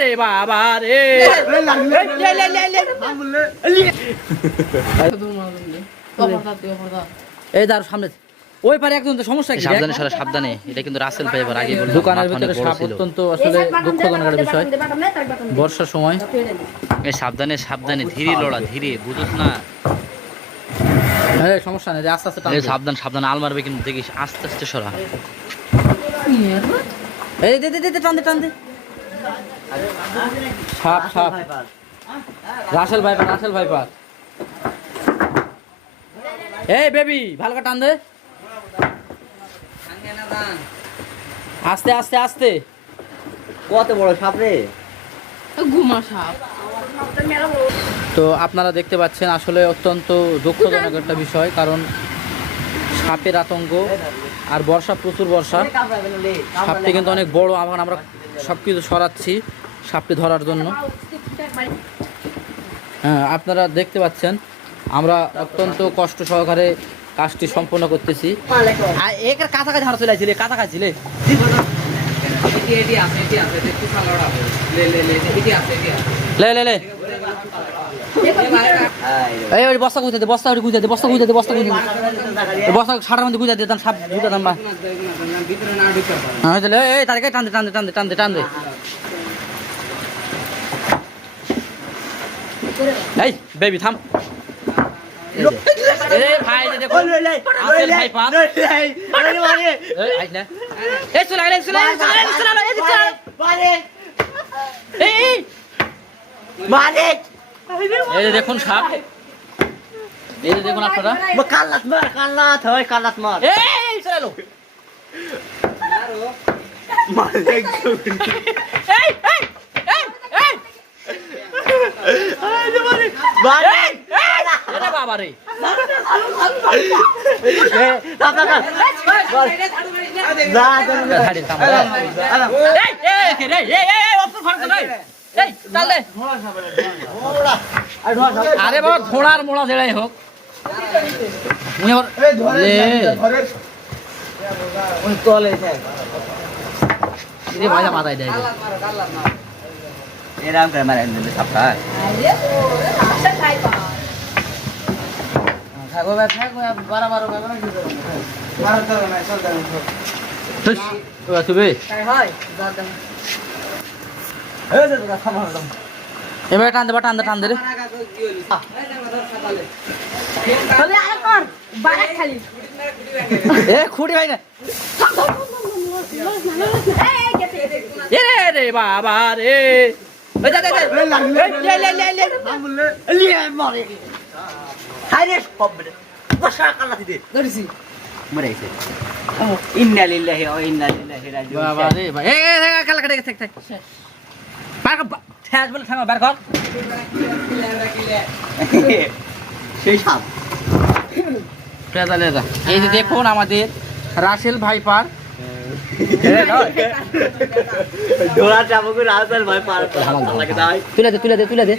রে বাবা রে। এই দাঁড় সামনে ওই পারে একজন তো সমস্যা কি? সাবধানে সরা সাবধানে। এটা কিন্তু রাসেল ভাই এবার আগে বললাম, দোকানের ভিতরে সাপ অত্যন্ত আসলে দুঃখজনক একটা বিষয়। বর্ষার সময়। এই সাবধানে সাবধানে ধীরে লড়া ধীরে বুঝুস না। হ্যাঁ সমস্যা নেই আস্তে আস্তে এই সাবধান সাবধান আল মারবে কিন্তু দেখিস আস্তে আস্তে সরা। এই দে দে দে দে, টান দে টান দে। সাপ সাপ। রাসেল ভাইপার রাসেল ভাইপার এই বেবি ভালো করে টান দে। আস্তে আস্তে আস্তে। কত বড় সাপ রে? ঘুমা সাপ। তো আপনারা দেখতে পাচ্ছেন আসলে অত্যন্ত দুঃখজনক একটা বিষয় কারণ সাপের আতঙ্ক আর বর্ষা প্রচুর বর্ষা। সাপটি কিন্তু অনেক বড় এখন আমরা সব কিছু সরাচ্ছি। সাপটি ধরার জন্য। হ্যাঁ আপনারা দেখতে পাচ্ছেন, আমরা অত্যন্ত কষ্ট সহকারে কাজটি সম্পন্ন করতেছি। আর কাছাকাছি হারা চলে কাছাকাছি লে। বস্তা দে, বস্তা বস্তা বস্তা মধ্যে সাপ হ্যাঁ টান দে টান দে টান দে টান দে। এই বেবি থাম। ভাই যে দেখো আসেল ভাই পান এই চলে আইলে চলে মালিক এই দেখুন সাপ। এই দেখুন আপনারা। কাল্লাত মার কাল্লাত হয় কাল্লাত মার। এই চলে এলো মালিক। এই এই এই এই মালিক এটা বাবা রে না ধাড়ি থাম এই এই কে রে এই এই এই অপর ফাড় দে এই চাল দে আরে বাবা ঘোড়ার মোড়া দেড়াই হোক। মাথায় দেয় এরাম করে মারেন দিলে সাপটা থাকো ভাই থাকো বারা বারো বারো কি করব মারা চলবে না চলবে না তুই তুই এই যে তোরা থামা হলাম এবার টান দে বা টান দে টান দে রে। এ খুঁটি ভাই না। এ রে বাবা রে। দে দে দে এই লে লে লে লে লিয়ে মারে হাই রে কবরে বসা কাল্লাত দে ধরেছি। মরেছে ইন্না লিল্লাহি ওয়া ইন্না ইলাইহি রাজিউন। বাবা রে ভাই। এই এই কাটে থাক থাক বার কর ঠ্যাস বলে থামা বার কর। সেই সাপ। পেদা লেদা। এই যে দেখুন আমাদের রাসেল ভাইপার। তুলে দে তুলে দে তুলে দে।